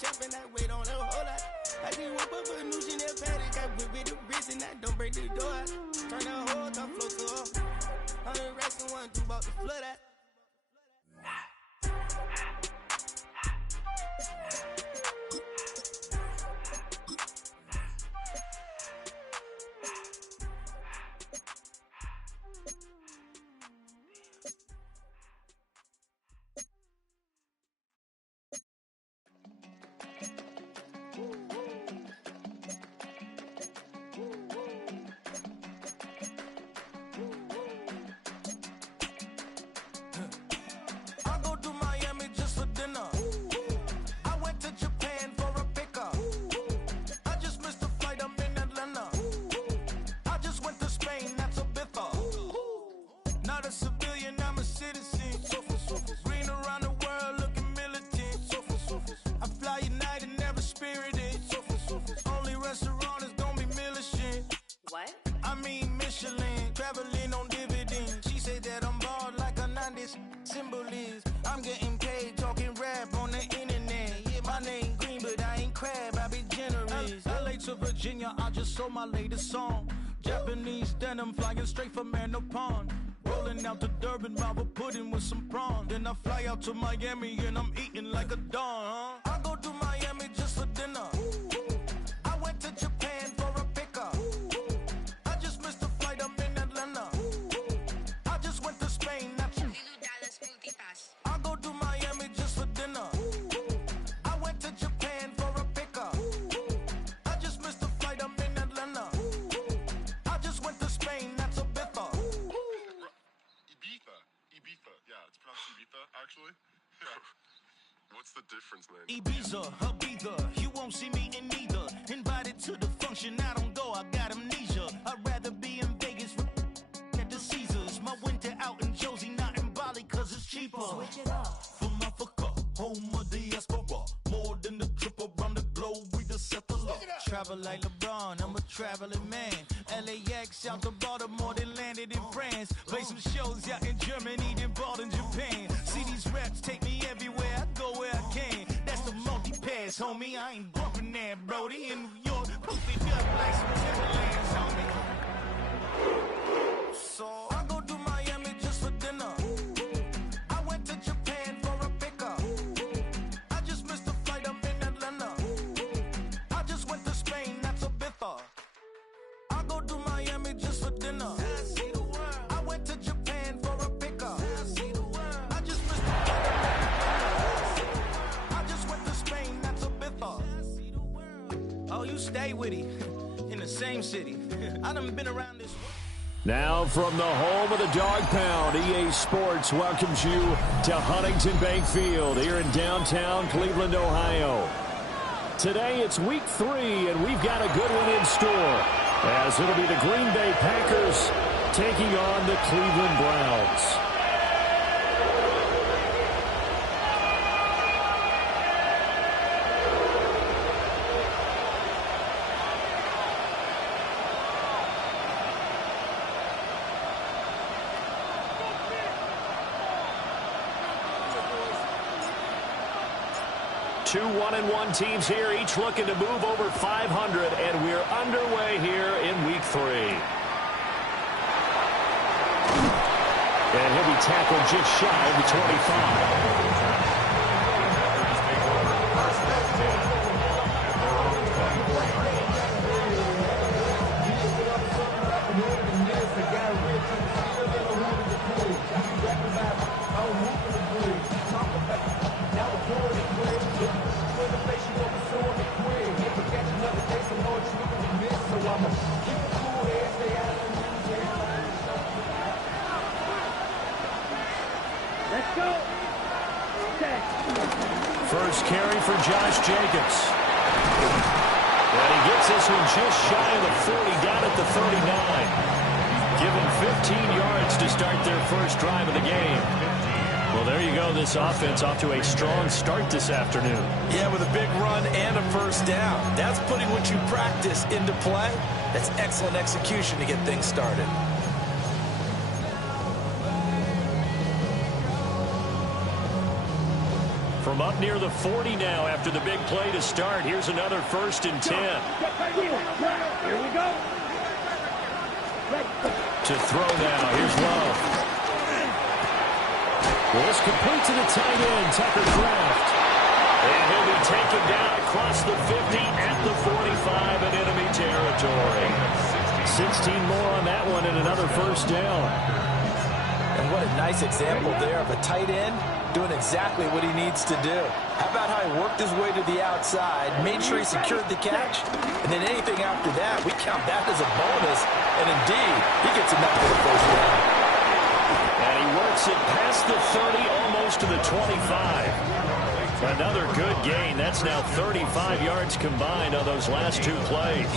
chopping, I wait on a whole lot. I just whip up a new Chanel paddock, I whip it the wrist and I don't break the door out. Turn the whole top floor to off. 100 racks and 1 2 bought the flood out. Virginia, I just sold my latest song. Japanese denim flying straight from Manapon. Rolling out to Durban, Marble pudding with some prawns. Then I fly out to Miami and I'm eating like a don. I go to Miami just for dinner. I went to Japan for a pickup. I just missed the flight, I'm in Atlanta. I just went to Spain, not you. I go to Miami just for dinner. I went to Japan for a pickup. Actually? What's the difference, man? Ibiza, Ibiza, you won't see me in neither. Invited to the function, I don't go, I got amnesia. I'd rather be in Vegas at the Caesars. My winter out in Josie, not in Bali, cause it's cheaper. Switch it up. From Africa, home of the diaspora. More than the trip around the globe, we just set the law. Travel like LeBron, I'm a traveling man. LAX out to Baltimore, then landed in France. Play some shows out in Germany, then bought in Japan. See these raps take me everywhere, I go where I can. That's the multi-pass, homie, I ain't bumping that, Brody. In New York, posted up like some Timberlands, homie. So I go to Miami just for dinner. I went to Japan for a pickup. I just missed the flight, I'm in Atlanta. I just went to Spain, that's a bither. I go to Miami just for dinner. I went to Japan for a pickup. I just missed the flight. I just went to Spain, that's a bither. Oh, you stay with him in the same city. I done been around this. Now from the home of the Dog Pound, EA Sports welcomes you to Huntington Bank Field here in downtown Cleveland, Ohio. Today it's week 3, and we've got a good one in store, as it'll be the Green Bay Packers taking on the Cleveland Browns. Two 1-1 teams here, each looking to move over 500, and we're underway here in week 3. And he'll be tackled just shy of the 25. Let's go. Okay. First carry for Josh Jacobs. And he gets this one just shy of the 40, down at the 39. Given 15 yards to start their first drive of the game. Well, there you go. This offense off to a strong start this afternoon. Yeah, with a big run and a first down. That's putting what you practice into play. That's excellent execution to get things started. From From up near the 40 now after the big play to start. Here's another 1st and 10. Here we go. To throw now. Here's Love. This complete to the tight end, Tucker Kraft. And he'll be taken down across the 50 at the 45 in enemy territory. 16 more on that one and another 1st down. And what a nice example there of a tight end doing exactly what he needs to do. How about how he worked his way to the outside, made sure he secured the catch, and then anything after that, we count that as a bonus. And indeed, he gets enough for the 1st down. And he works it past the 30, almost to the 25. Another good gain. That's now 35 yards combined on those last 2 plays.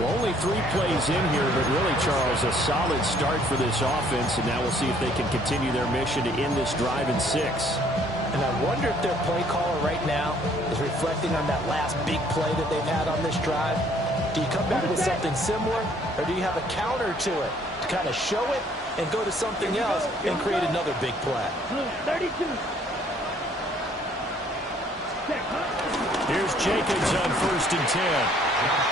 Well, only 3 plays in here, but really, Charles, a solid start for this offense, and now we'll see if they can continue their mission to end this drive in 6. And I wonder if their play caller right now is reflecting on that last big play that they've had on this drive. Do you come back with something similar, or do you have a counter to it to kind of show it and go to something else and create another big play? 32. Here's Jacobs on 1st and 10.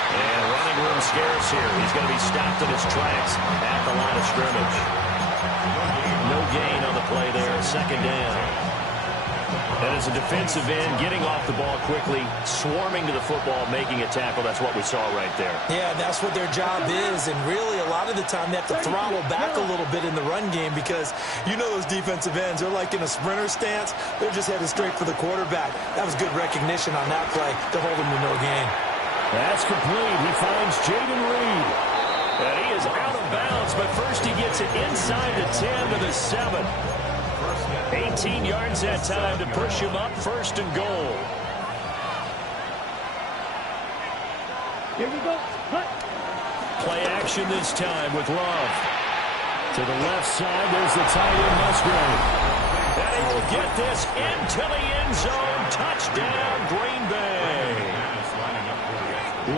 And running room scarce here. He's going to be stopped in his tracks at the line of scrimmage. No gain on the play there. 2nd down. And as a defensive end, getting off the ball quickly, swarming to the football, making a tackle. That's what we saw right there. Yeah, that's what their job is. And really, a lot of the time, they have to throttle back a little bit in the run game because you know those defensive ends, they're like in a sprinter stance. They're just headed straight for the quarterback. That was good recognition on that play to hold him to no gain. That's complete. He finds Jaden Reed. And he is out of bounds, but first he gets it inside the 10 to the 7. 18 yards that time to push him up 1st and goal. Here we go. Play action this time with Love. To the left side, there's the tight end Musgrave. And he will get this into the end zone. Touchdown, Green Bay.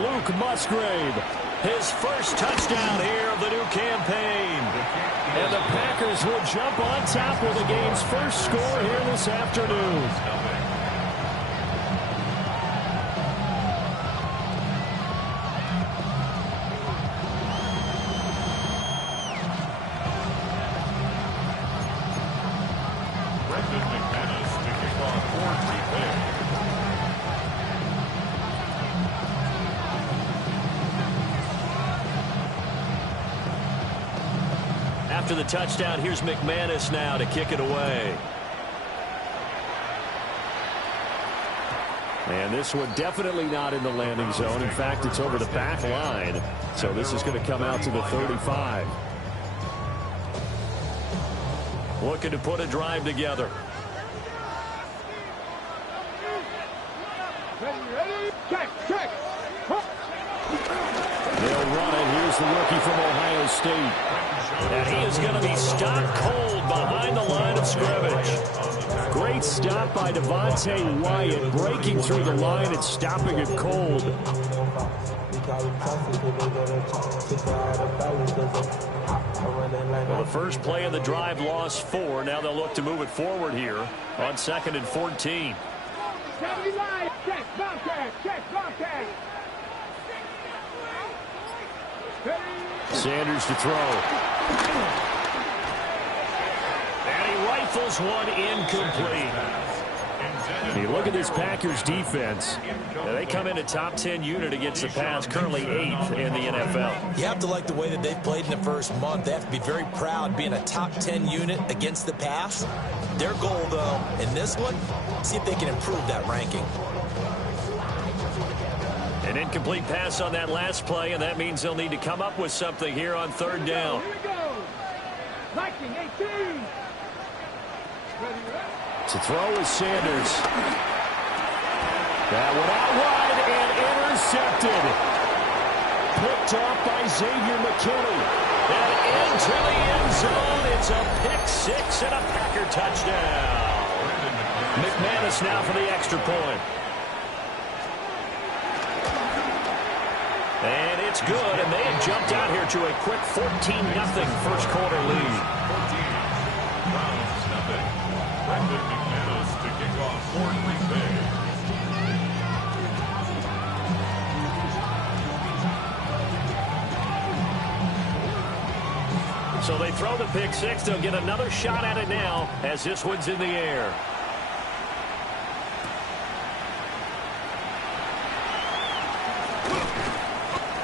Luke Musgrave, his 1st touchdown here of the new campaign. And the Packers will jump on top with the game's 1st score here this afternoon. After the touchdown, here's McManus now to kick it away. And this one definitely not in the landing zone. In fact, it's over the back line. So this is going to come out to the 35. Looking to put a drive together. Ready? Check. They'll run it. Here's the rookie from Ohio State. And he is going to be stopped cold behind the line of scrimmage. Great stop by Devontae Wyatt, breaking through the line and stopping it cold. Well, the first play of the drive lost 4. Now they'll look to move it forward here on 2nd and 14. Sanders to throw. And he rifles one incomplete. You look at this Packers defense. They come in a top 10 unit against the pass, currently 8th in the NFL. You have to like the way that they've played in the first month. They have to be very proud being a top 10 unit against the pass. Their goal, though, in this one, see if they can improve that ranking. An incomplete pass on that last play, and that means they'll need to come up with something here on 3rd down. Here we go. Viking 18. To throw is Sanders. That one out wide and intercepted. Picked off by Xavier McKinney. And into the end zone. It's a pick 6 and a Packer touchdown. McManus now for the extra point. And it's good, and they have jumped out here to a quick 14-0 first quarter lead. Browns nothing. Brandon McManus to kick off 4 So they throw the pick six. They'll get another shot at it now as this one's in the air.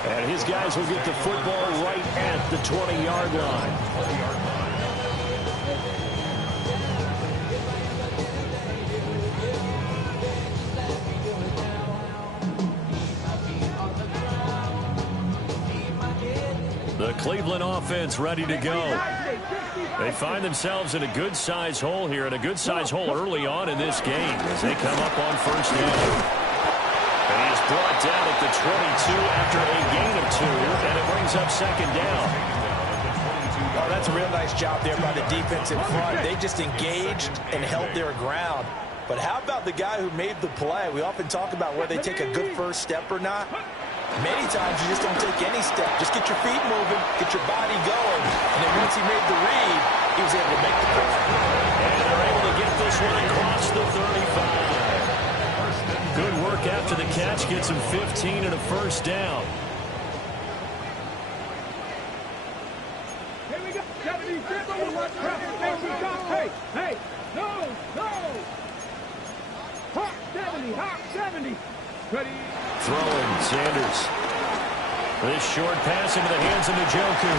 And his guys will get the football right at the 20-yard line. The Cleveland offense ready to go. They find themselves in a good-sized hole here, and a good-sized hole early on in this game as they come up on first down. And he is brought down at the 22 after a gain of 2, and it brings up second down. Oh, that's a real nice job there by the defense in front. They just engaged and held their ground. But how about the guy who made the play? We often talk about whether they take a good first step or not. Many times you just don't take any step. Just get your feet moving, get your body going. And then once he made the read, he was able to make the play. And they're able to get this one across the 35. Good work after the catch. Gets him 15 and a first down. Here we go. 70. Hey, no. Hot 70. Ready. Throwing, Sanders. This short pass into the hands of Njoku.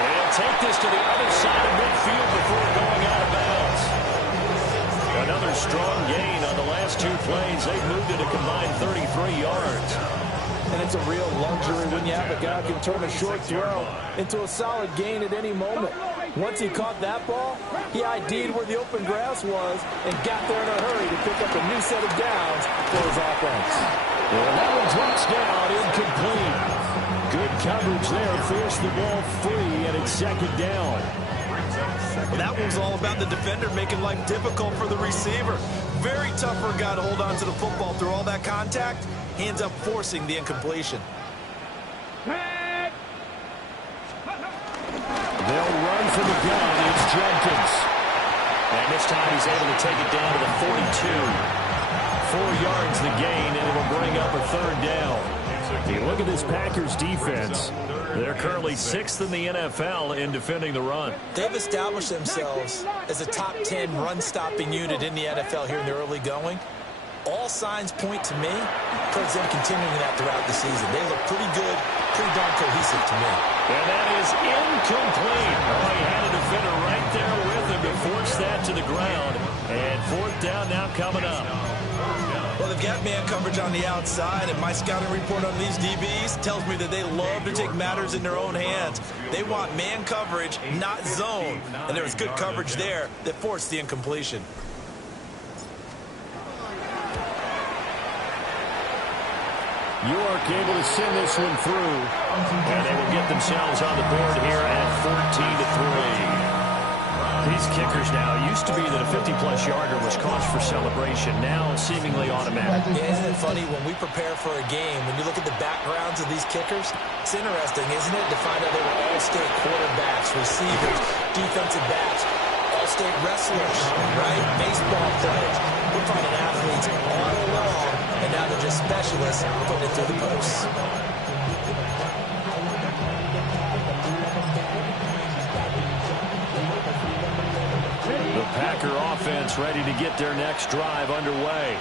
And he'll take this to the other side of midfield before going out of bounds. Another strong gain on the last 2 plays. They've moved it a combined 33 yards. And it's a real luxury when you have a guy who can turn a short throw into a solid gain at any moment. Once he caught that ball, he ID'd where the open grass was and got there in a hurry to pick up a new set of downs for his offense. Well, that one drops down, incomplete. Good coverage there, forced the ball free, and it's second down. Well, that one's all about the defender making life difficult for the receiver. Very tough for a guy to hold on to the football through all that contact. He ends up forcing the incompletion. They'll run for the gun. It's Jenkins. And this time he's able to take it down to the 42. 4 yards the gain, and it'll bring up a third down. You look at this Packers defense. They're currently 6th in the NFL in defending the run. They've established themselves as a top 10 run-stopping unit in the NFL here in the early going. All signs point to me towards them continuing that throughout the season. They look pretty good, pretty darn cohesive to me. And that is incomplete. Oh, he had a defender right there with him to force that to the ground. And fourth down now coming up. Well, they've got man coverage on the outside, and my scouting report on these DBs tells me that they love to take matters in their own hands. They want man coverage, not zone. And there was good coverage there that forced the incompletion. York able to send this one through. And they will get themselves on the board here at 14-3. These kickers now, used to be that a 50-plus yarder was cause for celebration. Now seemingly automatic. Yeah, isn't it funny when we prepare for a game, when you look at the backgrounds of these kickers, it's interesting, isn't it, to find out they were all-state quarterbacks, receivers, defensive backs, all-state wrestlers, right? Baseball players. We're finding athletes all along, and now they're just specialists putting it through the posts. The Packer offense ready to get their next drive underway.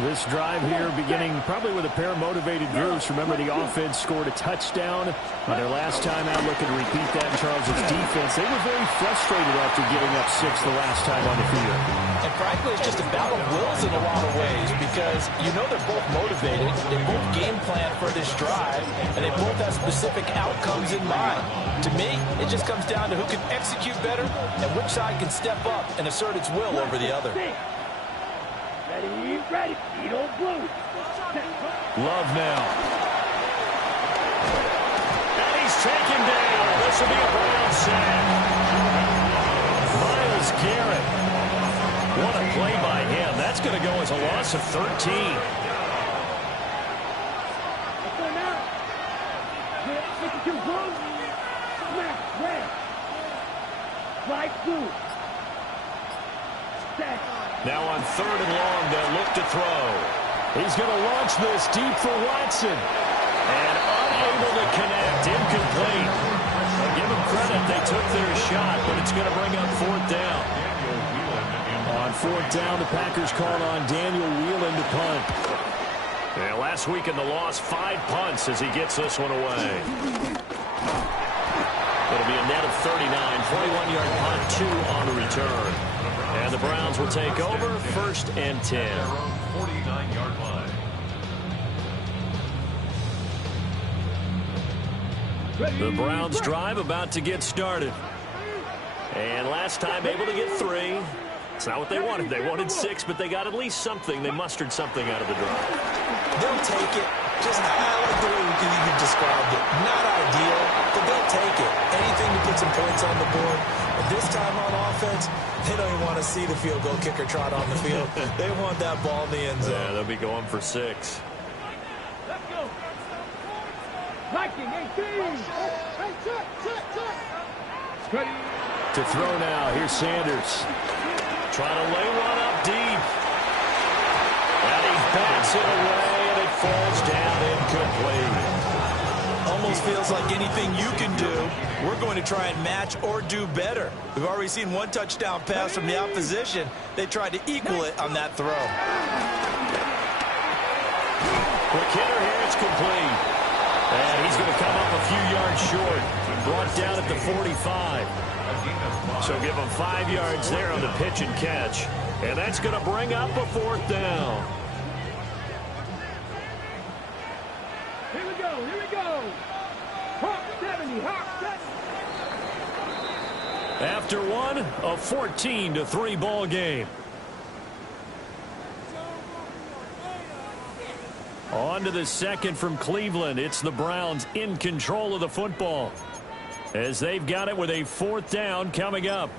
This drive here beginning probably with a pair of motivated groups. Remember, the offense scored a touchdown on their last time out. Looking to repeat that in Charles' defense. They were very frustrated after giving up 6 the last time on the field. And frankly, it's just a battle of wills in a lot of ways because you know they're both motivated. They both game plan for this drive, and they both have specific outcomes in mind. To me, it just comes down to who can execute better and which side can step up and assert its will over the other. Ready. Eagle blue. Love now. And he's taken down. This will be a Brown sack. Myles Garrett. What a play by him. That's going to go as a loss of 13. Let's go now. 62 blue. Smash red. Light blue. Set. Now on 3rd and long, they'll look to throw. He's going to launch this deep for Watson. And unable to connect. Incomplete. Give them credit. They took their shot, but it's going to bring up fourth down. On fourth down, the Packers called on Daniel Whelan to punt. Yeah, last week in the loss, 5 punts as he gets this one away. It'll be a net of 39, 41-yard punt, 2 on the return. And the Browns will take over, 1st and 10. 49-yard line. The Browns drive about to get started. And last time able to get 3. It's not what they wanted. They wanted 6, but they got at least something. They mustered something out of the drive. They'll take it. Just, I like the way you described it. Not ideal, but they'll take it. Anything to put some points on the board. But this time on offense, they don't even want to see the field goal kicker trot on the field. They want that ball in the end zone. Yeah, they'll be going for 6. Let's go. Viking 18. To throw now, here's Sanders. Trying to lay one up deep. And he backs it away, and it falls down incomplete. Almost feels like anything you can do, we're going to try and match or do better. We've already seen 1 touchdown pass from the opposition. They tried to equal it on that throw. Quick hitter here, it's complete. And he's going to come up a few yards short. Brought down at the 45. So give him 5 yards there on the pitch and catch. And that's going to bring up a 4th down. Here we go. Hawk 70, Hawk 70. After one, a 14-3 ball game. On to the second from Cleveland. It's the Browns in control of the football, as they've got it with a 4th down coming up.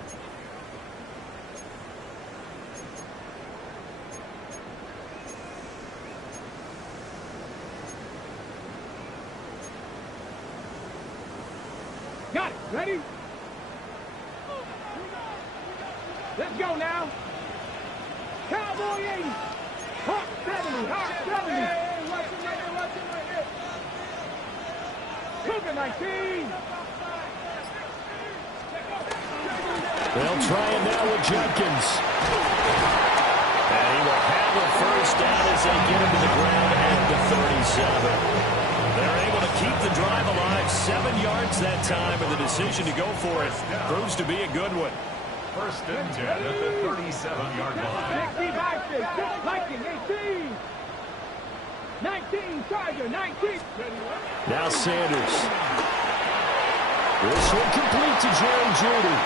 Got it. Ready? Let's go now. Cowboy 80. Hawk 70. Hawk 70. Cougar 19. They'll try it now with Jenkins. And he will have a 1st down as they get him to the ground at the 37. They're able to keep the drive alive. 7 yards that time, and the decision to go for it proves to be a good one. 1st and 10 at the 37-yard line. 65, Viking 18. 19, Charger 19. Now Sanders. This one complete to Jerry Judy.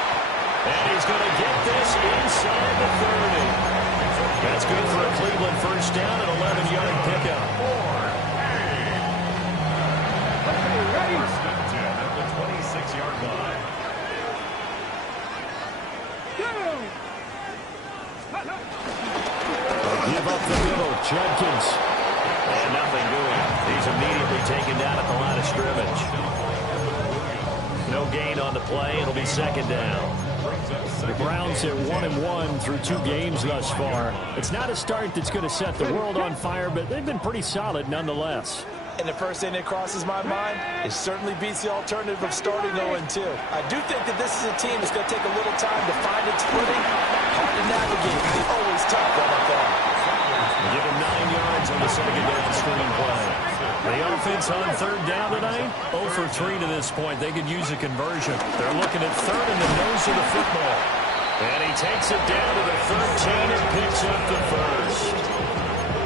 And he's going to get this inside the 30. That's good for a Cleveland 1st down and 11-yard pickup. 1st and 10 at the 26-yard line. Give up the middle. Jenkins. And nothing doing. He's immediately taken down at the line of scrimmage. No gain on the play. It'll be 2nd down. The Browns at 1-1 through 2 games thus far. It's not a start that's going to set the world on fire, but they've been pretty solid nonetheless. And the first thing that crosses my mind, it certainly beats the alternative of starting 0-2. I do think that this is a team that's going to take a little time to find its footing. Hard to navigate. They're always tough NFL. Give him 9 yards on the 2nd down screen play. The offense on 3rd down tonight, 0 for 3 to this point. They could use a conversion. They're looking at 3rd in the nose of the football. And he takes it down to the 13 and picks up the 1st.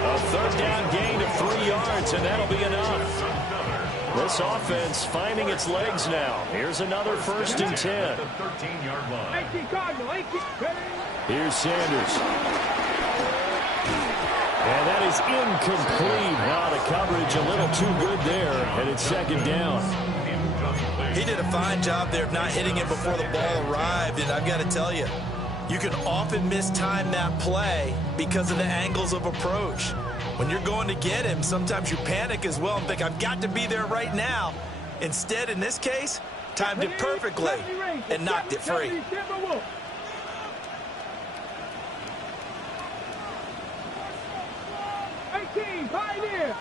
A 3rd down gain of 3 yards, and that'll be enough. This offense finding its legs now. Here's another 1st and 10. The 13-yard line. 18 Cardinal, 18. Here's Sanders. And that is incomplete. Wow, the coverage a little too good there, and it's 2nd down. He did a fine job there of not hitting it before the ball arrived, and I've got to tell you, you can often mistime that play because of the angles of approach. When you're going to get him, sometimes you panic as well and think, I've got to be there right now. Instead, in this case, timed it perfectly and knocked it free. 18, Pioneer.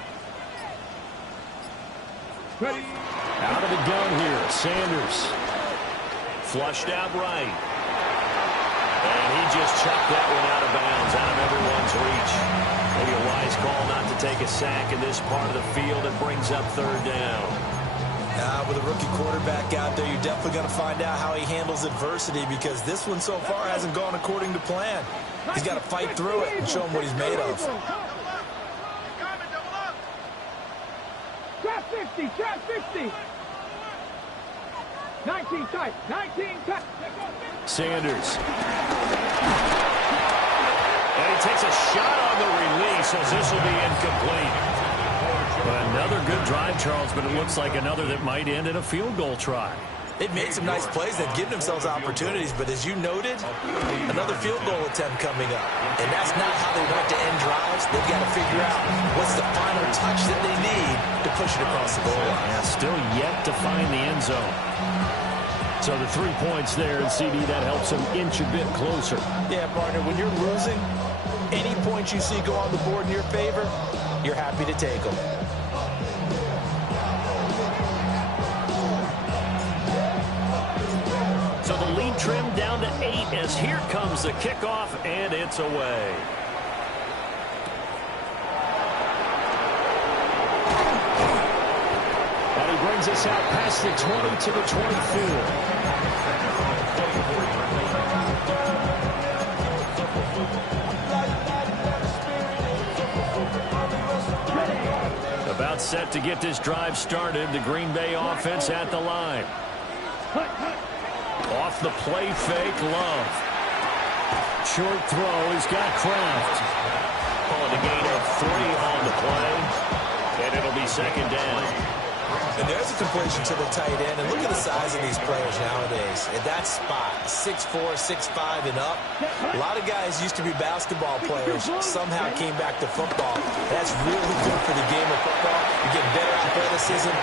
Out of the gun here, Sanders. flushed out right. And he just chucked that one out of bounds, out of everyone's reach. Maybe a wise call not to take a sack in this part of the field. It brings up third down. With a rookie quarterback out there, you're definitely going to find out how he handles adversity, because this one so far hasn't gone according to plan. He's got to fight through it and show him what he's made of. Trap 50, trap 50. 19 tight, 19 tight. Sanders. And he takes a shot on the release as this will be incomplete. Another good drive, Charles, but it looks like another that might end in a field goal try. They've made some nice plays. They've given themselves opportunities, but as you noted, another field goal attempt coming up. And that's not how they want to end drives. They've got to figure out what's the final touch that they need to push it across the goal line. Yeah, still yet to find the end zone. So the 3 points there, and CD, that helps them inch a bit closer. Yeah, partner, when you're losing, any points you see go on the board in your favor, you're happy to take them. So the lead trimmed down to 8 as here comes the kickoff, and it's away. And he brings us out past the 20 to the 24. About set to get this drive started. The Green Bay offense at the line. Off the play fake, Love. Short throw, he's got Kraft. Calling a gain of 3 on the play. And it'll be second down. And there's a completion to the tight end. And look at the size of these players nowadays. At that spot, 6'4", 6'5", and up. A lot of guys used to be basketball players, somehow came back to football. That's really good for the game of football. You get better athleticism,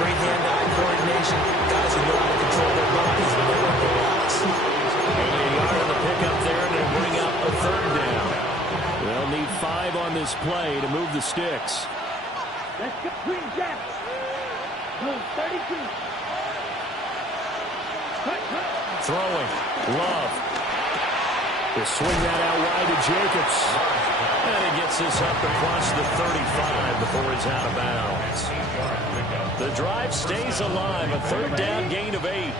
great hand-eye coordination, guys who know how to control their bodies and never relax. And a yard on the pickup there, and they'll bring up a third down. They'll need 5 on this play to move the sticks. Let's go. Green Jack. Move 32. Throwing. Love. They swing that out wide to Jacobs. And he gets this up across the 35 before he's out of bounds. The drive stays alive. A third down gain of 8.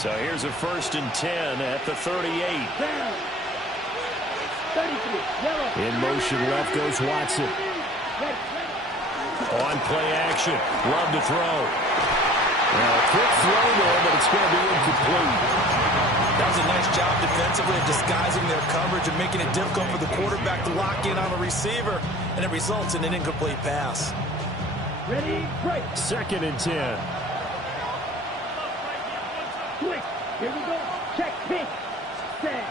So here's a 1st and 10 at the 38. In motion left goes Watson. On play action. Love to throw. Now a quick throw there, but it's going to be incomplete. That was a nice job defensively of disguising their coverage and making it difficult for the quarterback to lock in on a receiver, and it results in an incomplete pass. Ready, break. 2nd and 10. Quick. Here we go. Check, pick. Set.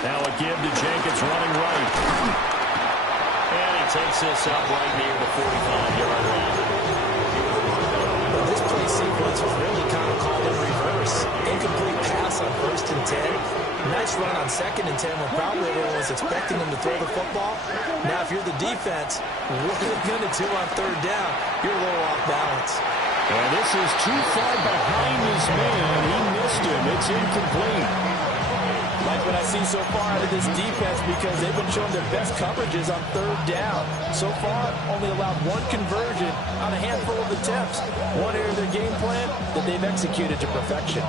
Now a give to Jenkins running right. And he takes this up right near the 45-yard line. Well, this play sequence was really kind of called in reverse. Incomplete pass on 1st and 10. Nice run on 2nd and 10 when probably everyone was expecting him to throw the football. Now, if you're the defense, what are you going to do on 3rd down? You're a little off balance. And this is too far behind his man. He missed him. It's incomplete. Like what I see so far out of this defense, because they've been showing their best coverages on 3rd down. So far, only allowed 1 conversion on a handful of attempts. One area of their game plan that they've executed to perfection.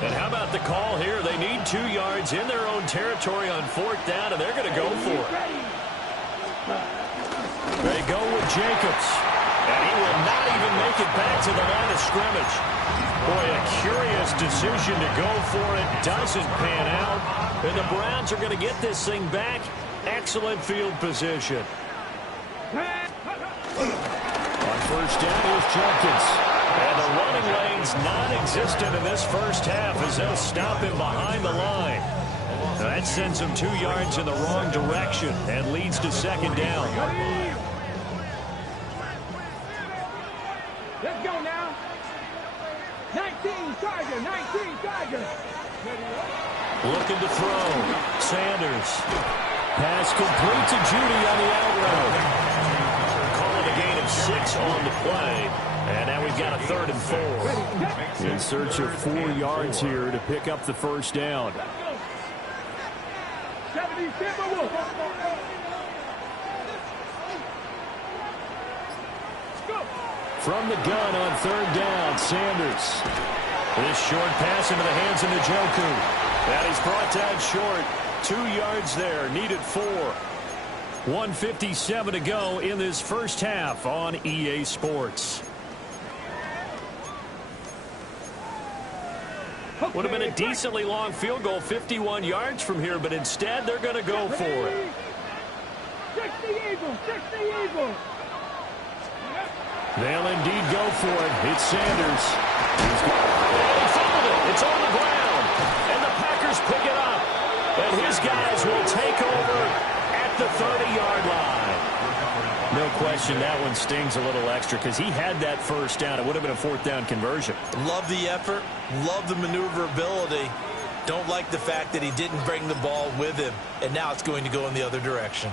And how about the call here? They need 2 yards in their own territory on 4th down, and they're going to go for it. They go with Jacobs. And he will not even make it back to the line of scrimmage. Boy, a curious decision to go for it. Doesn't pan out. And the Browns are going to get this thing back. Excellent field position. On 1st down, here's Jenkins. And the running lane's non-existent in this first half as they'll stop him behind the line. Now that sends him 2 yards in the wrong direction and leads to 2nd down. Let's go now. 19 Tiger, 19 Tiger. Looking to throw. Sanders. Pass complete to Judy on the out route. Calling a gain of 6 on the play. And now we've got a 3rd and 4. In search of 4 yards here to pick up the first down. From the gun on 3rd down, Sanders. This short pass into the hands of Njoku. And he's brought down short. 2 yards there, needed 4. 1:57 to go in this first half on EA Sports. Would have been a decently long field goal, 51 yards from here, but instead they're going to go for it. 60 Eagles. They'll indeed go for it. It's Sanders. And he fumbled it. It's on the ground. And the Packers pick it up. And his guys will take over at the 30-yard line. No question that one stings a little extra because he had that first down. It would have been a 4th down conversion. Love the effort. Love the maneuverability. Don't like the fact that he didn't bring the ball with him. And now it's going to go in the other direction.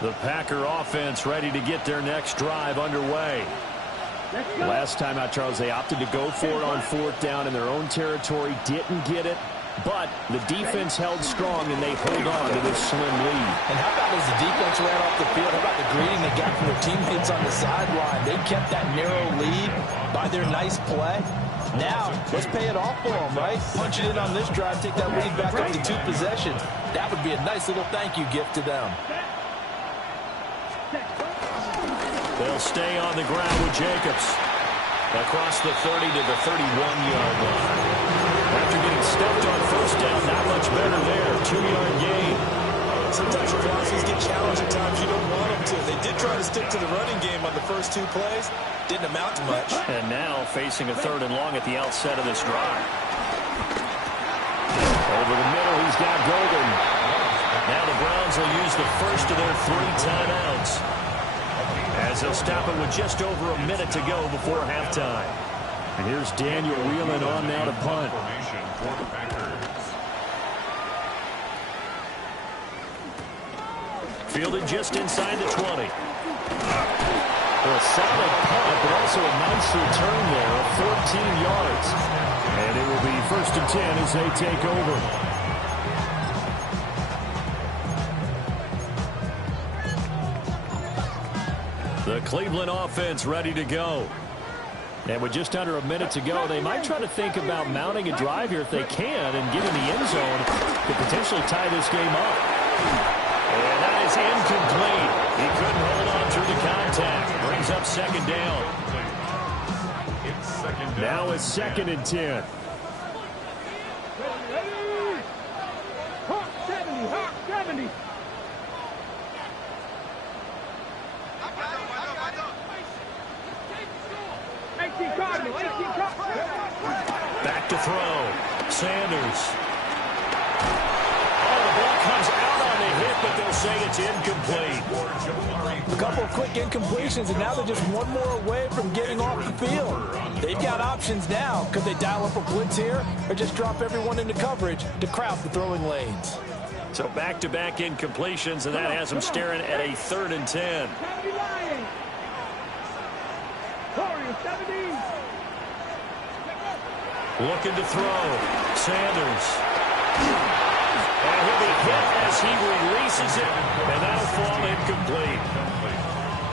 The Packer offense ready to get their next drive underway. Last time out, Charles, they opted to go for it on 4th down in their own territory. Didn't get it, but the defense held strong, and they hold on to this slim lead. And how about as the defense ran off the field, how about the greeting they got from their teammates on the sideline? They kept that narrow lead by their nice play. Now, let's pay it off for them, right? Punch it in on this drive, take that lead back up to 2 possessions. That would be a nice little thank you gift to them. They'll stay on the ground with Jacobs. Across the 30 to the 31-yard line. After getting stuffed on first down, not much better there. 2-yard gain. Sometimes your offenses get challenged at times you don't want them to. They did try to stick to the running game on the first 2 plays. Didn't amount to much. And now facing a 3rd and long at the outset of this drive. Over the middle, he's got Golden. Now the Browns will use the first of their 3 timeouts, as they'll stop it with just over a minute to go before halftime. And here's Daniel Whelan on now to punt. Fielded just inside the 20. A solid punt, but also a nice return there of 14 yards. And it will be 1st and 10 as they take over. The Cleveland offense ready to go. And with just under a minute to go, they might try to think about mounting a drive here if they can and get in the end zone to potentially tie this game up. And that is incomplete. He couldn't hold on through the contact. Brings up 2nd down. Now it's 2nd and 10. Hawk 70. Back to throw. Sanders. Oh, the ball comes out on the hit, but they'll say it's incomplete. A couple of quick incompletions, and now they're just one more away from getting off the field. They've got options now. Could they dial up a blitz here or just drop everyone into coverage to crowd the throwing lanes? So back-to-back incompletions, and that has them staring at a 3rd and 10. Looking to throw. Sanders. And he'll be hit as he releases it, and that'll fall incomplete.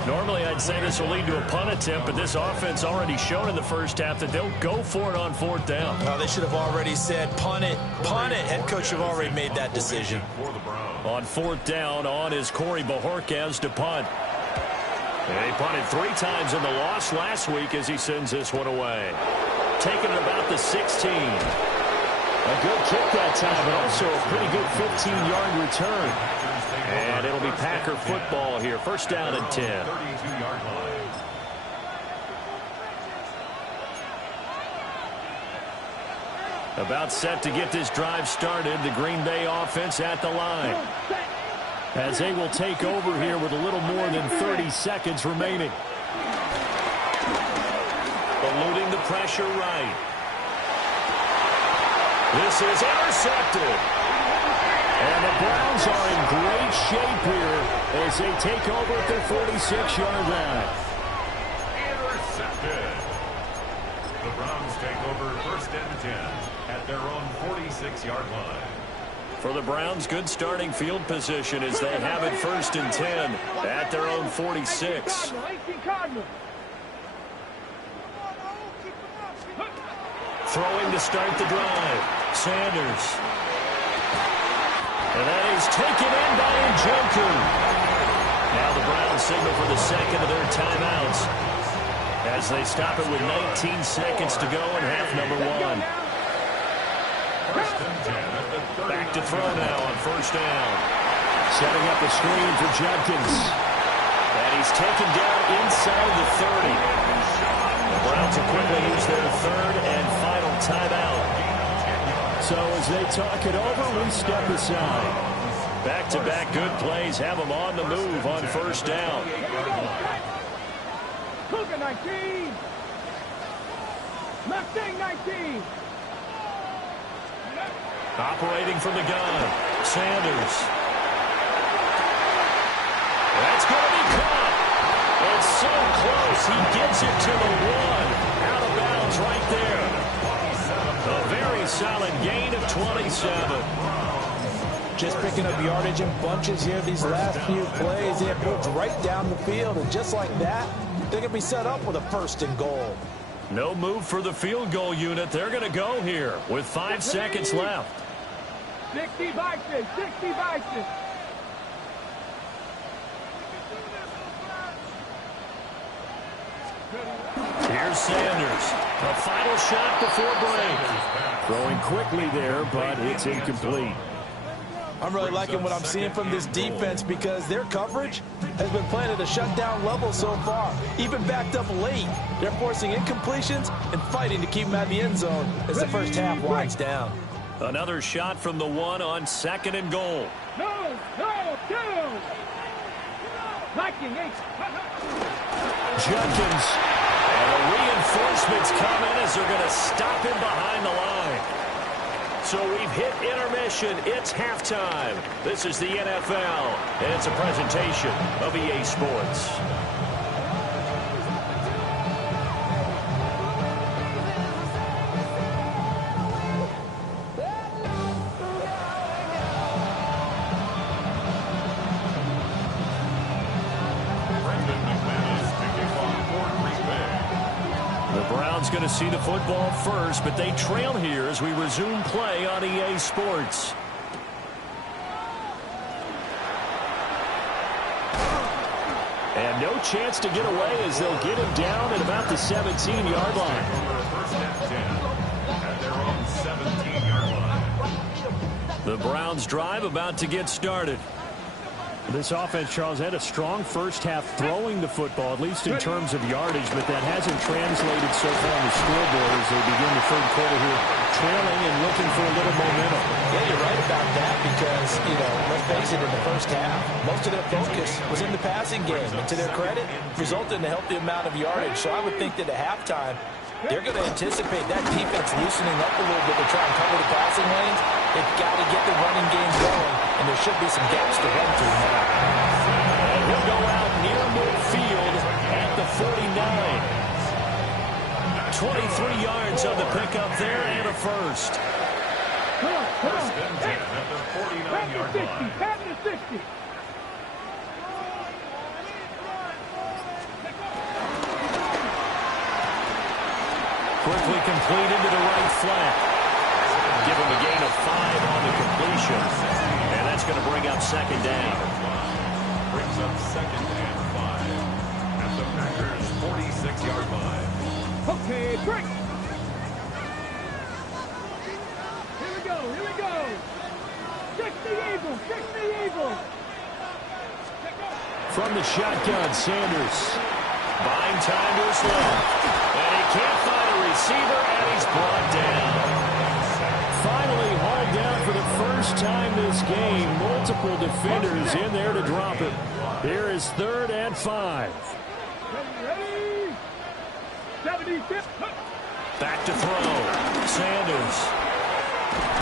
Normally, I'd say this will lead to a punt attempt, but this offense already shown in the first half that they'll go for it on 4th down. Well, they should have already said, punt it, punt it. Head coach have already made that decision. On 4th down, on is Corey Bojorquez to punt. And he punted 3 times in the loss last week as he sends this one away. Taking it about the 16. A good kick that time, but also a pretty good 15-yard return. And it'll be Packer football here. 1st down and 10. 32-yard line. About set to get this drive started. The Green Bay offense at the line, as they will take over here with a little more than 30 seconds remaining. Eluding the pressure right. This is intercepted. And the Browns are in great shape here as they take over at their 46-yard line. 26-yard line. For the Browns, good starting field position as they have it 1st and 10 at their own 46. Throwing to start the drive. Sanders. And that is taken in by Njoku. Now the Browns signal for the second of their timeouts as they stop it with 19 seconds to go in half number 1. 1st and 10 at the 30. Back to throw now on 1st down. Setting up a screen for Judkins. And he's taken down inside the 30. The Browns will quickly use their 3rd and final timeout. So as they talk it over, we step aside. Back-to-back good plays have them on the move on 1st down. Cougar 19. Mustang 19. Operating from the gun. Sanders. That's going to be caught. It's so close. He gets it to the 1. Out of bounds right there. A very solid gain of 27. Just picking up yardage in bunches here these last few plays. They have moved right down the field, and just like that, they're going to be set up with a 1st and goal. No move for the field goal unit. They're going to go here with 5 seconds left. 60 Vikings, 60 Vikings. Here's Sanders. A final shot before break. Throwing quickly there, but it's incomplete. I'm really liking what I'm seeing from this defense because their coverage has been playing at a shutdown level so far. Even backed up late, they're forcing incompletions and fighting to keep them out of the end zone as the first half winds down. Another shot from the 1 on 2nd and goal. No. Viking 8. Judkins. And the reinforcements come in as they're going to stop him behind the line. So we've hit intermission. It's halftime. This is the NFL, and it's a presentation of EA Sports. Going to see the football first, but they trail here as we resume play on EA Sports. And no chance to get away as they'll get him down at about the 17-yard line. 1st and 10 at their own 17-yard line. The Browns drive about to get started. This offense, Charles, had a strong first half throwing the football, at least in terms of yardage, but that hasn't translated so far on the scoreboard as they begin the 3rd quarter here, trailing and looking for a little momentum. Yeah, you're right about that because, let's face it, in the first half, most of their focus was in the passing game. And to their credit, resulted in a healthy amount of yardage. So I would think that at halftime, they're going to anticipate that defense loosening up a little bit to try and cover the passing lanes. They've got to get the running game going, and there should be some gaps to run through now. And he'll go out near midfield at the 49. 23 yards on the pickup there and a first. 1st and 10 at the 49-yard line. Pass to 60. Quickly complete into the right flat. Give him a gain of 5 on the completion. And that's going to bring up 2nd down. Brings up 2nd and 5 at the Packers' 46-yard line. Okay, break. Here we go. 60 Eagles. From the shotgun, Sanders. Buying time to his left. And he can't find a receiver, and he's brought down. Finally hauled down for the first time this game. Multiple defenders in there to drop it. Here is 3rd and 5. Ready? 76. Back to throw. Sanders.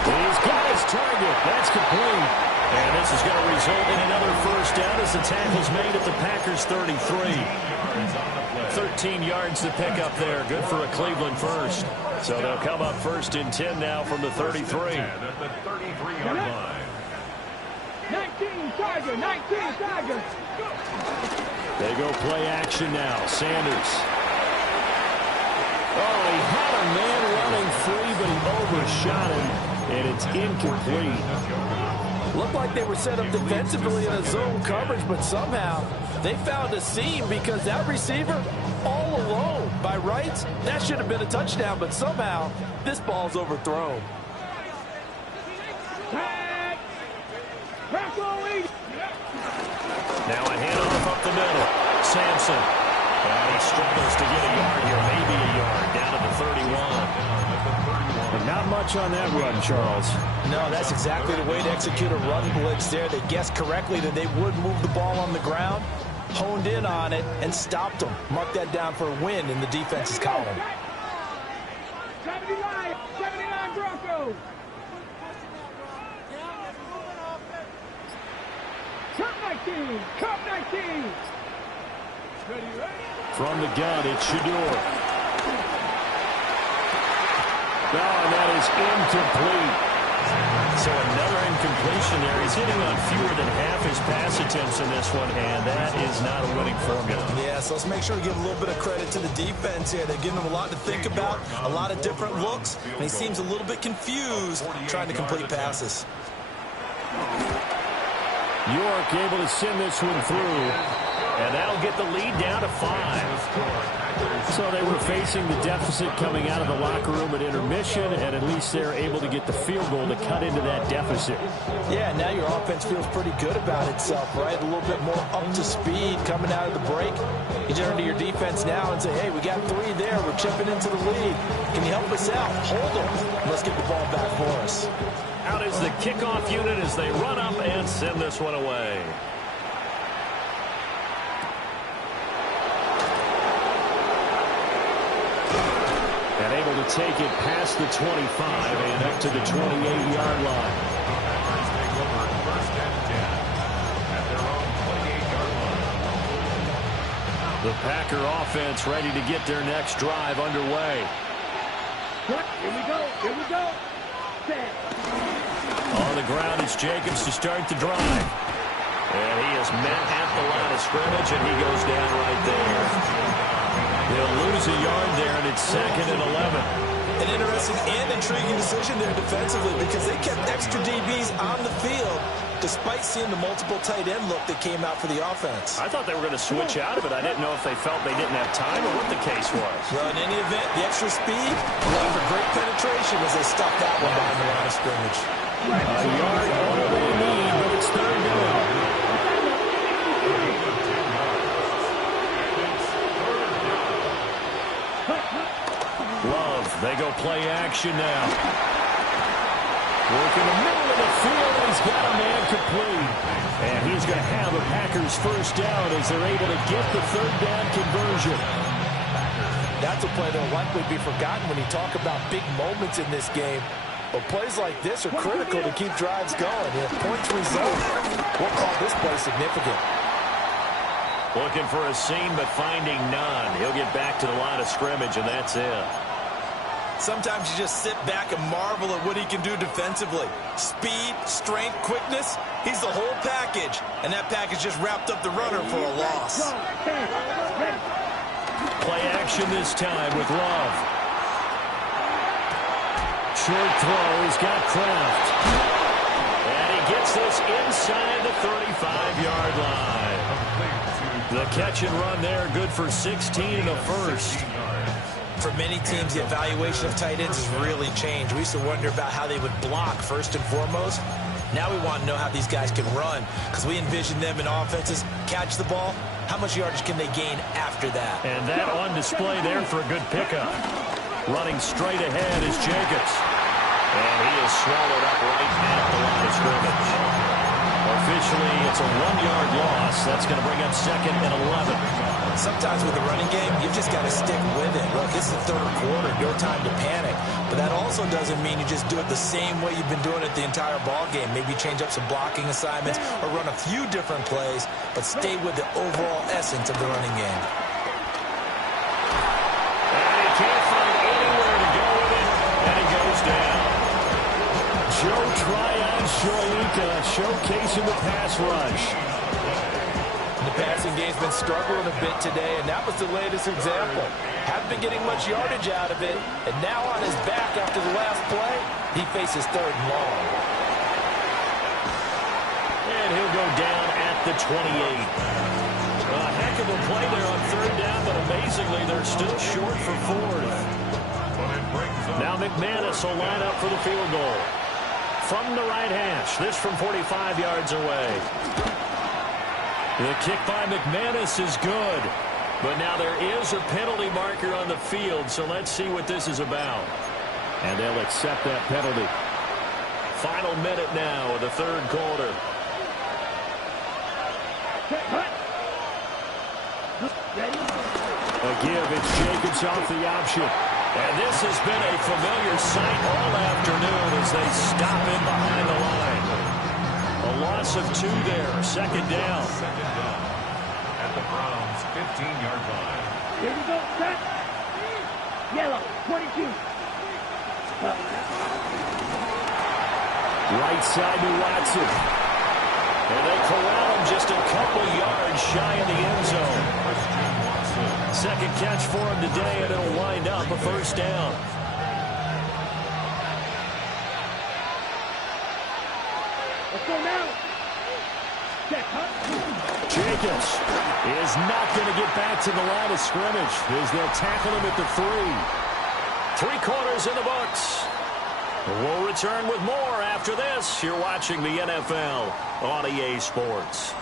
He's got his target. That's complete. And this is going to result in another first down as the tackle's made at the Packers' 33. 13 yards to pick up there. Good for a Cleveland first. So they'll come up first and 10 now from the 33. At the 33-yard line. 19 Tiger, 19 Tiger. They go play action now. Sanders. Oh, he had a man running free, but he overshot him, and it's incomplete. Looked like they were set up defensively in a zone coverage, but somehow they found a seam because that receiver all alone. By rights, that should have been a touchdown, but somehow this ball's overthrown. Now a handoff up the middle. Sampson. And he struggles to get a yard here, maybe a yard, down to the 31. But not much on that run, Charles. No, that's exactly the way to execute a run blitz there. They guessed correctly that they would move the ball on the ground, honed in on it, and stopped them. Mark that down for a win in the defense's column. 79 Broncos. Cup 19, Cup 19. From the gun, it's Shador. Oh, and that is incomplete. So another incompletion there. He's hitting on fewer than half his pass attempts in this one, and that is not a winning formula. Yeah, so let's make sure we give a little bit of credit to the defense here. They're giving him a lot to think about, a lot of different looks, and he seems a little bit confused trying to complete passes. York able to send this one through, and that'll get the lead down to 5. So they were facing the deficit coming out of the locker room at intermission, and at least they're able to get the field goal to cut into that deficit. Yeah, now your offense feels pretty good about itself, right? A little bit more up to speed coming out of the break. You turn to your defense now and say, hey, we got 3 there. We're chipping into the lead. Can you help us out? Hold them. Let's get the ball back for us. Out is the kickoff unit as they run up and send this one away. And able to take it past the 25 and up to the 28-yard line. The Packer offense ready to get their next drive underway. Here we go. Here we go. On the ground is Jacobs to start the drive. And he is met at the line of scrimmage, and he goes down right there. They'll lose a yard there, and it's 2nd and 11. An interesting and intriguing decision there defensively because they kept extra DBs on the field despite seeing the multiple tight end look that came out for the offense. I thought they were going to switch out of it. I didn't know if they felt they didn't have time or what the case was. Well, in any event, the extra speed allowed for great penetration as they stuffed that one behind the line of scrimmage. A yard all they need, but it's 3rd down. Love, they go play action now. Working the middle of the field, and he's got a man complete. And he's going to have a Packers first down as they're able to get the 3rd down conversion. That's a play that will likely be forgotten when you talk about big moments in this game. But plays like this are critical to keep drives going. If points result, we'll call this play significant. Looking for a seam, but finding none. He'll get back to the line of scrimmage, and that's it. Sometimes you just sit back and marvel at what he can do defensively. Speed, strength, quickness, he's the whole package. And that package just wrapped up the runner for a loss. Play action this time with Love. Short throw, he's got Kraft. And he gets this inside the 35-yard line. The catch and run there, good for 16 and a first. For many teams, the evaluation of tight ends has really changed. We used to wonder about how they would block first and foremost. Now we want to know how these guys can run because we envision them in offenses catch the ball. How much yardage can they gain after that? And that on display there for a good pickup. Running straight ahead is Jacobs. And he is swallowed up right at the line of scrimmage. A officially it's a 1-yard loss. That's going to bring up 2nd and 11. Sometimes with the running game, you've just got to stick with it. Look, this is the 3rd quarter, no time to panic. But that also doesn't mean you just do it the same way you've been doing it the entire ball game. Maybe change up some blocking assignments or run a few different plays, but stay with the overall essence of the running game. And he can't find anywhere to go with it, and he goes down. Joe Tryon-Shoyinka showcasing the pass rush. The passing game's been struggling a bit today, and that was the latest example. Haven't been getting much yardage out of it, and now on his back after the last play, he faces 3rd and long. And he'll go down at the 28. A heck of a play there on 3rd down, but amazingly, they're still short for 4th. Now McManus will line up for the field goal. From the right hash, this from 45 yards away. The kick by McManus is good. But now there is a penalty marker on the field, so let's see what this is about. And they'll accept that penalty. Final minute now of the 3rd quarter. A give, it's Jacobs off the option. And this has been a familiar sight all afternoon as they stop in behind the line. A loss of 2 there, 2nd down. At the Browns' 15-yard line. Here we go, set. Yellow, 22. Right side to Watson. And they corral him just a couple yards shy of the end zone. 2nd catch for him today, and it'll wind up a 1st down. Let's go now. Jacobs is not going to get back to the line of scrimmage as they'll tackle him at the 3. 3 quarters in the books. We'll return with more after this. You're watching the NFL on EA Sports.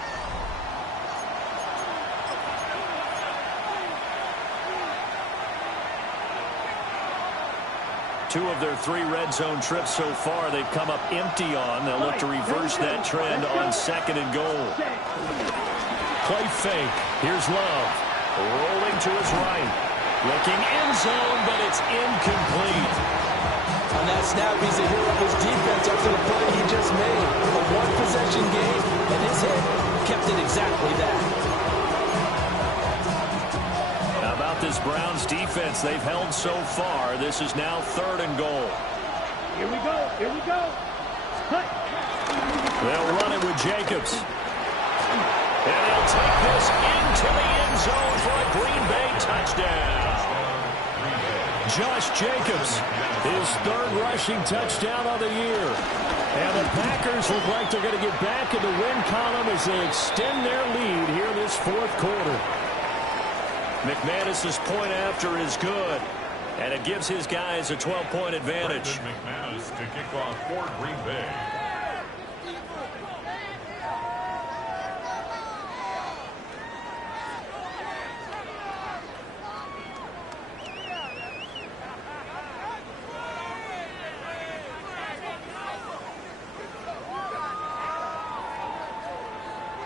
Two of their 3 red zone trips so far they've come up empty on. They'll look to reverse that trend on 2nd and goal. Play fake. Here's Love. Rolling to his right. Looking end zone, but it's incomplete. On that snap, he's a hero of his defense after the play he just made. A 1-possession game, and his head kept it exactly that. How about this Browns defense? They've held so far. This is now 3rd and goal. Here we go, here we go. Cut. They'll run it with Jacobs. And they'll take this into the end zone for a Green Bay touchdown. Josh Jacobs, his 3rd rushing touchdown of the year. And the Packers look like they're going to get back in the win column as they extend their lead here this 4th quarter. McManus's point after is good, and it gives his guys a 12-point advantage. McManus to kick off for Green Bay.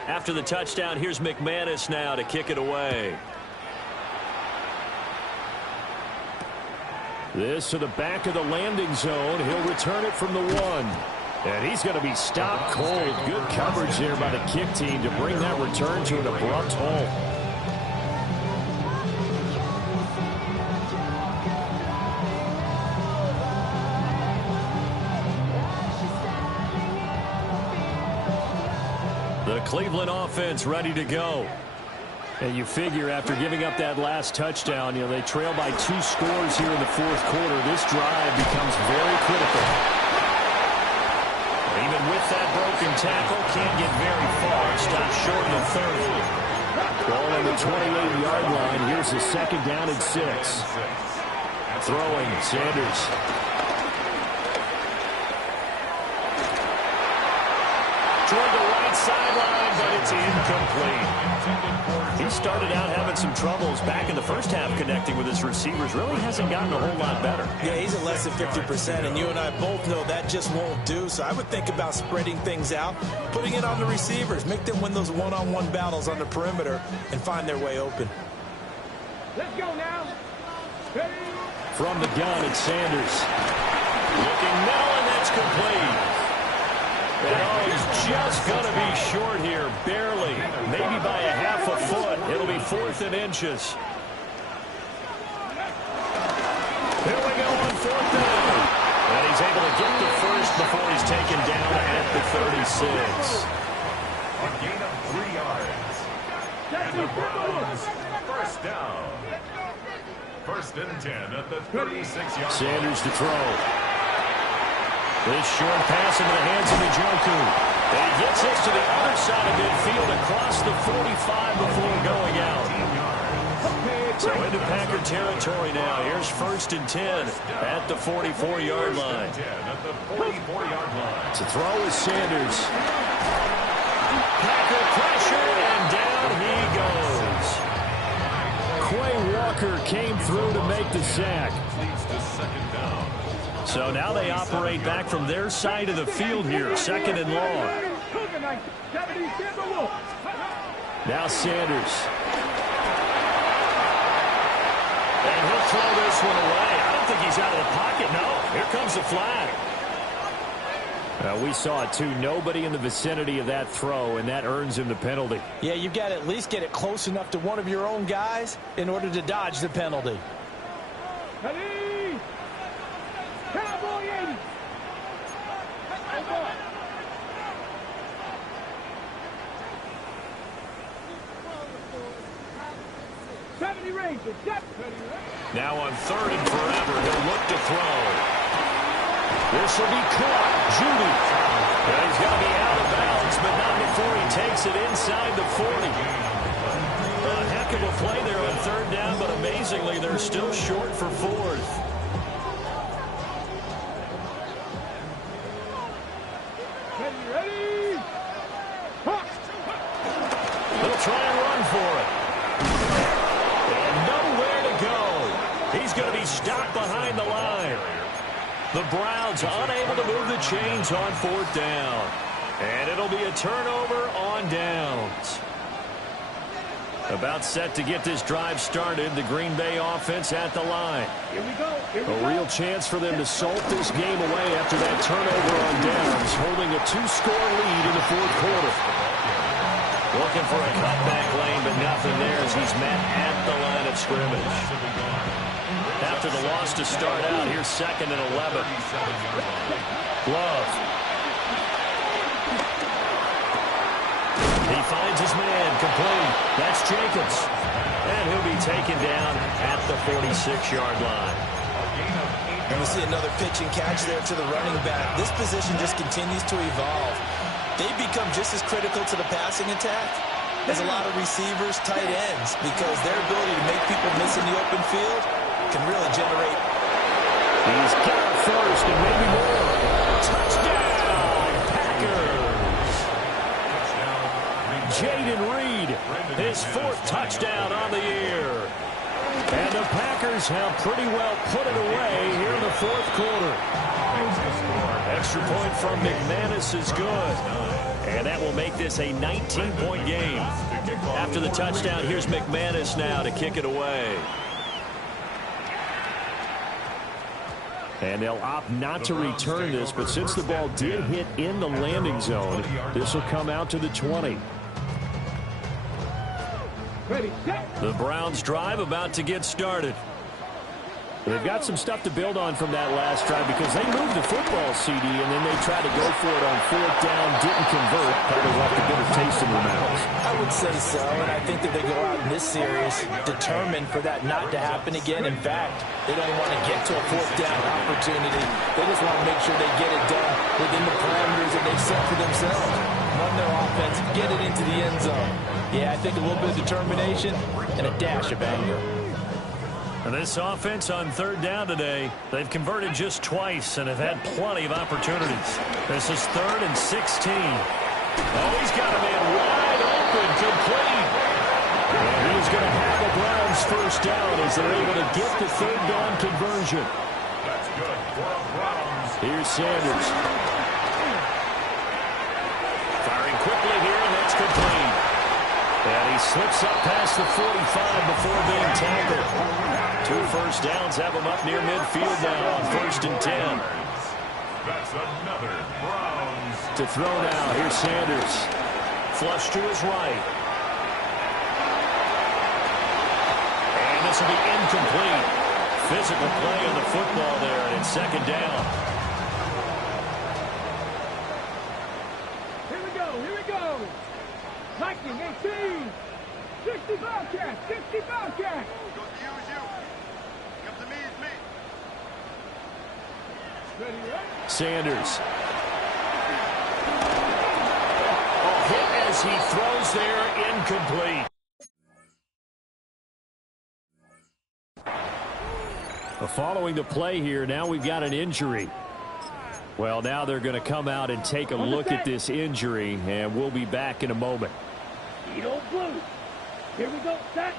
After the touchdown, here's McManus now to kick it away. This to the back of the landing zone. He'll return it from the 1. And he's going to be stopped cold. Good coverage there by the kick team to bring that return to an abrupt halt. The Cleveland offense ready to go. And you figure after giving up that last touchdown, they trail by 2 scores here in the 4th quarter. This drive becomes very critical. Even with that broken tackle, can't get very far. Stopped short of the 30. Ball on the 28-yard line. Here's the 2nd down and 6. Throwing, Sanders. Toward the right sideline, but it's incomplete. He started out having some troubles back in the first half connecting with his receivers. Really hasn't gotten a whole lot better. Yeah, he's at less than 50%, and you and I both know that just won't do. So I would think about spreading things out, putting it on the receivers, make them win those one-on-one battles on the perimeter, and find their way open. Let's go now. Ready? From the gun, it's Sanders. Looking middle, and that's complete. And he's just going to be short here, barely. Maybe by a half a foot. It'll be 4th and inches. Here we go on 4th down. And he's able to get the first before he's taken down at the 36. A gain of 3 yards. And the Browns, first down. 1st and 10 at the 36-yard line. Sanders to throw. This short pass into the hands of Njoku. And he gets this to the other side of midfield across the 45 before going out. So into Packer territory now. Here's 1st and 10 at the 44-yard line. At the 44-yard line. To throw is Sanders. Packer pressure, and down he goes. Quay Walker came through to make the sack. Leads to 2nd down. So now they operate back from their side of the field here, 2nd and long. Now Sanders. And he'll throw this one away. I don't think he's out of the pocket, no. Here comes the flag. We saw it too. Nobody in the vicinity of that throw, and that earns him the penalty. Yeah, you've got to at least get it close enough to one of your own guys in order to dodge the penalty. Ready? Cowboy 80. 70 Rangers. Now on 3rd and forever, he'll look to throw. This will be caught. Judy. And he's going to be out of bounds, but not before he takes it inside the 40. A heck of a play there on 3rd down, but amazingly, they're still short for 4th. Ready? They'll try and run for it. And nowhere to go. He's going to be stopped behind the line. The Browns unable to move the chains on 4th down. And it'll be a turnover on downs. About set to get this drive started. The Green Bay offense at the line. Here we go. Here we A go. real chance for them to salt this game away after that turnover on downs, holding a 2-score lead in the 4th quarter. Looking for a cutback lane, but nothing there as he's met at the line of scrimmage. After the loss to start out, here's 2nd and 11. Love. He finds his man, complete. That's Jacobs. And he'll be taken down at the 46-yard line. And we see another pitch and catch there to the running back. This position just continues to evolve. They become just as critical to the passing attack as a lot of receivers, tight ends, because their ability to make people miss in the open field can really generate. He's got it first and maybe more. Touchdown, Packers. Jaden Reed, his 4th touchdown on the year. And the Packers have pretty well put it away here in the 4th quarter. Extra point from McManus is good. And that will make this a 19-point game. After the touchdown, here's McManus now to kick it away. And they'll opt not to return this, but since the ball did hit in the landing zone, this will come out to the 20. Ready, set. The Browns drive about to get started. They've got some stuff to build on from that last drive because they moved the football, CD, and then they tried to go for it on 4th down, didn't convert, probably left a bitter taste in their mouths. I would say so, and I think that they go out in this series determined for that not to happen again. In fact, they don't want to get to a 4th down opportunity. They just want to make sure they get it done within the parameters that they've set for themselves. Run their offense, get it into the end zone. Yeah, I think a little bit of determination and a dash of anger. And this offense on 3rd down today, they've converted just twice and have had plenty of opportunities. This is 3rd and 16. Oh, he's got a man wide open, complete. Browns first down as they're able to get the third down conversion. That's good for the Browns. Here's Sanders. Firing quickly here, and that's complete. And he slips up past the 45 before being tackled. 2 first downs have him up near midfield now on 1st and 10. That's another Browns. To throw now, here's Sanders. Flush to his right. And this will be incomplete. Physical play on the football there, and it's 2nd down. Here we go. Lightning 18. 60 Bobcats, 60 Bobcats. Sanders. A hit as he throws there, incomplete. Following the play here, now we've got an injury. Well, now they're going to come out and take a look at this injury, and we'll be back in a moment. Edo blue. Here we go, set.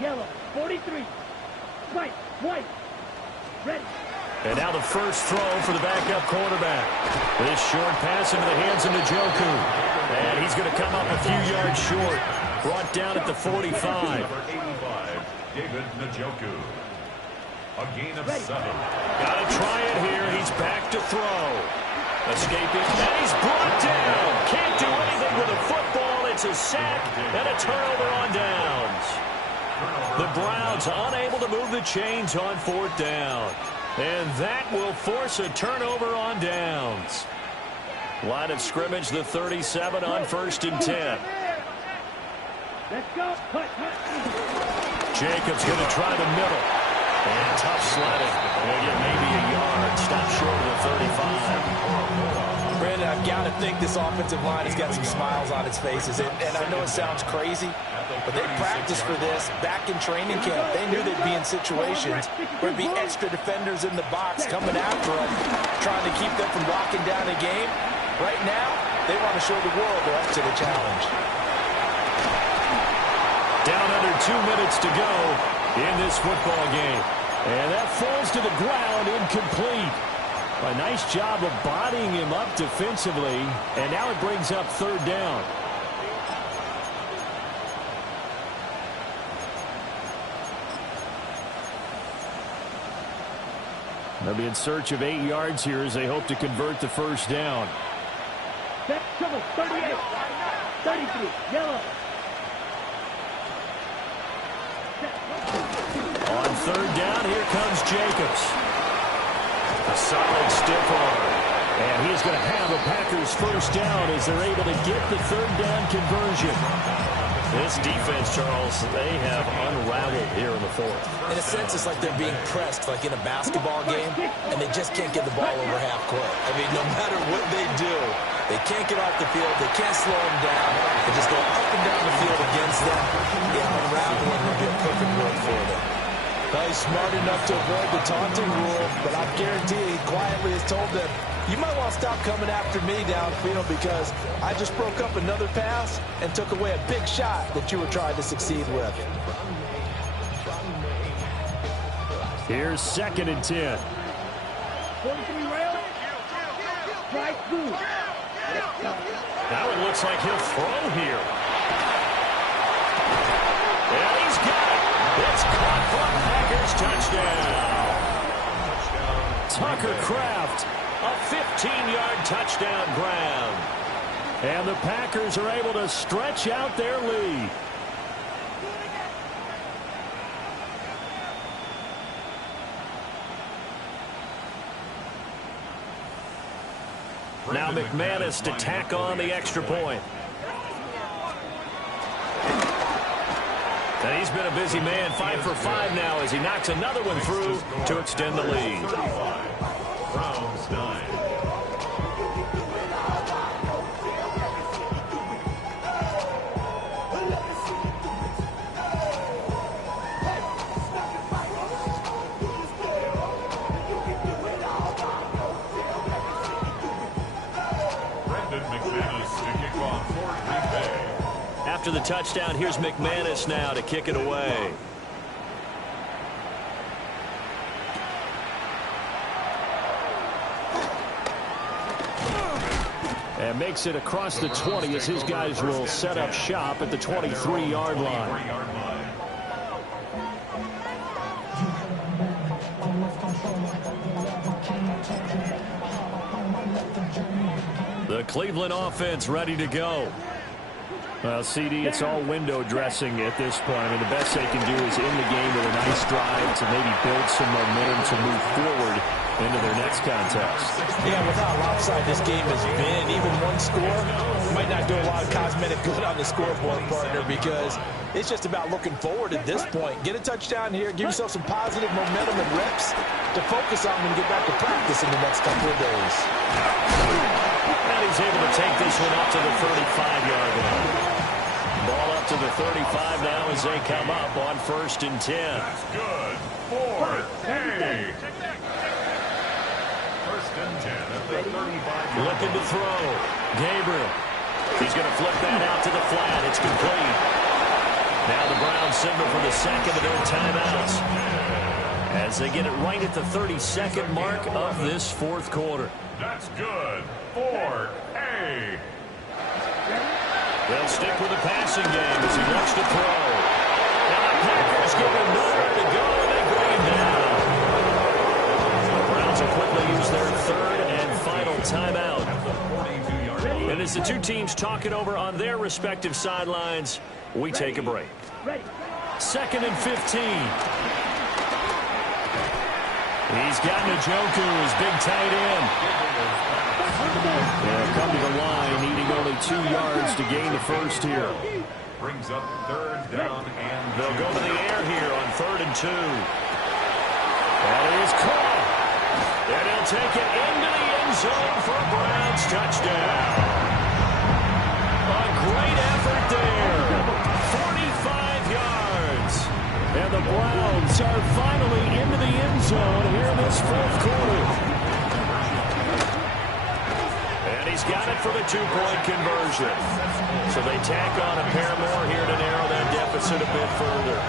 Yellow, 43. White. Ready. And now the first throw for the backup quarterback. This short pass into the hands of Njoku. And he's going to come up a few yards short. Brought down at the 45. Number 85, David Njoku. A gain of 7. Got to try it here. He's back to throw. Escaping. And he's brought down. Can't do anything with a football. It's a sack and a turnover on downs. The Browns unable to move the chains on 4th down. And that will force a turnover on downs. Line of scrimmage, the 37 on 1st and 10. Let's go. Jacobs going to try the middle. And tough sledding. They'll get maybe a yard. Stop short of the 35. Brandon, I've got to think this offensive line has got some smiles on its faces. And I know it sounds crazy, but they practiced for this back in training camp. They knew they'd be in situations where there'd be extra defenders in the box coming after them, trying to keep them from locking down a game. Right now, they want to show the world they're up to the challenge. Down under 2 minutes to go in this football game. And that falls to the ground, incomplete. A nice job of bodying him up defensively. And now it brings up 3rd down. They'll be in search of 8 yards here as they hope to convert the first down. Set, trouble, 38. 33, yellow. On 3rd down, here comes Jacobs. A solid stiff arm. And he's going to have a Packers first down as they're able to get the 3rd down conversion. This defense, Charles, they have unraveled here in the 4th. In a sense, it's like they're being pressed, like in a basketball game, and they just can't get the ball over half court. I mean, no matter what they do, they can't get off the field. They can't slow them down. They just go up and down the field against them. Yeah, unraveling would be a perfect word for them. Well, he's smart enough to avoid the taunting rule, but I guarantee he quietly has told them, you might want to stop coming after me downfield because I just broke up another pass and took away a big shot that you were trying to succeed with. Here's 2nd and 10. 43 rail. Strike through. Now it looks like he'll throw here. And he's got it. It's caught for a Packers touchdown. Tucker Kraft, a 15-yard touchdown grab. And the Packers are able to stretch out their lead. Now McManus to tack on the extra point. And he's been a busy man, 5 for 5 now as he knocks another one through to extend the lead. Browns 9. after the touchdown. Here's McManus now to kick it away. And makes it across the 20 as his guys will set up shop at the 23-yard line. The Cleveland offense ready to go. Well, CD, it's all window dressing at this point. I mean, the best they can do is in the game with a nice drive to maybe build some momentum to move forward into their next contest. Yeah, with how lopsided this game has been, even one score might not do a lot of cosmetic good on the scoreboard, partner, because it's just about looking forward at this point. Get a touchdown here, give yourself some positive momentum and reps to focus on and get back to practice in the next couple of days. And he's able to take this one up to the 35-yard line. Ball up to the 35 now as they come up on 1st and 10. That's good. 4th and 8. 1st and 10 at the 35. Looking to throw. Gabriel. He's going to flip that out to the flat. It's complete. Now the Browns signal for the second of their timeouts as they get it right at the 32nd mark of this 4th quarter. That's good. 4th and 8. They'll stick with the passing game as he looks to throw. Now the Packers give him nowhere to go, and they bring him down. The Browns will quickly use their 3rd and final timeout. And as the two teams talk it over on their respective sidelines, we take a break. 2nd and 15. He's got Njoku, his big tight end. They'll come to the line, needing only 2 yards to gain the first here. Brings up 3rd down, and they'll go to the air here on 3rd and 2. That is caught. And he'll take it into the end zone for a Browns touchdown. A great effort there. 45 yards. And the Browns are finally into the end zone here in this 4th quarter. And he's got it for the 2-point conversion. So they tack on a pair more here to narrow that deficit a bit further.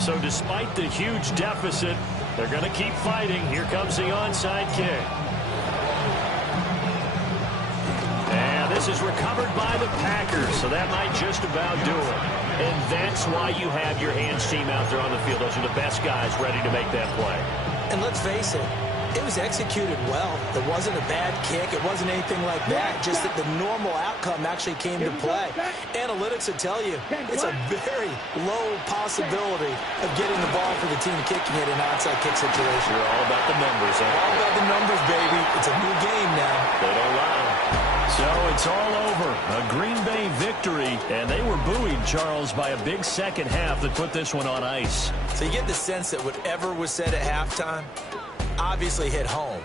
17. So despite the huge deficit, they're going to keep fighting. Here comes the onside kick. And this is recovered by the Packers, so that might just about do it. And that's why you have your hands team out there on the field. Those are the best guys ready to make that play. And let's face it, it was executed well. It wasn't a bad kick. It wasn't anything like that. Just that the normal outcome actually came to play. Analytics will tell you it's a very low possibility of getting the ball for the team kicking it in an onside kick situation. You're all about the numbers, huh? All about the numbers, baby. It's a new game now. They don't lie. So it's all over. A Green Bay victory, and they were buoyed, Charles, by a big second half that put this one on ice. So you get the sense that whatever was said at halftime obviously hit home.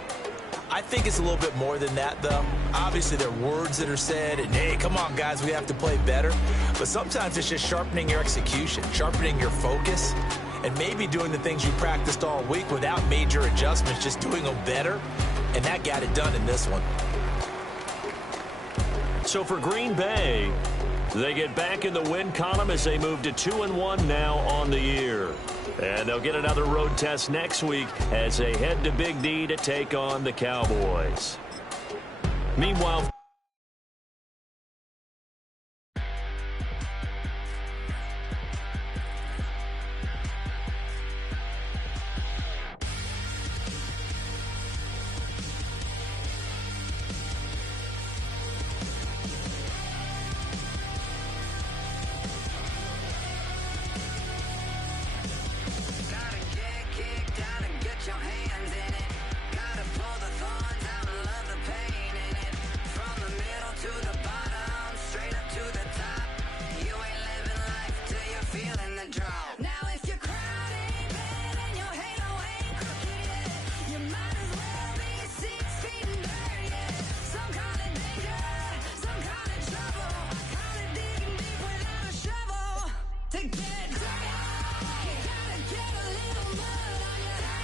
I think it's a little bit more than that, though. Obviously, there are words that are said, and, hey, come on, guys, we have to play better. But sometimes it's just sharpening your execution, sharpening your focus, and maybe doing the things you practiced all week without major adjustments, just doing them better. And that got it done in this one. So for Green Bay, they get back in the win column as they move to 2-1 now on the year. And they'll get another road test next week as they head to Big D to take on the Cowboys. Meanwhile...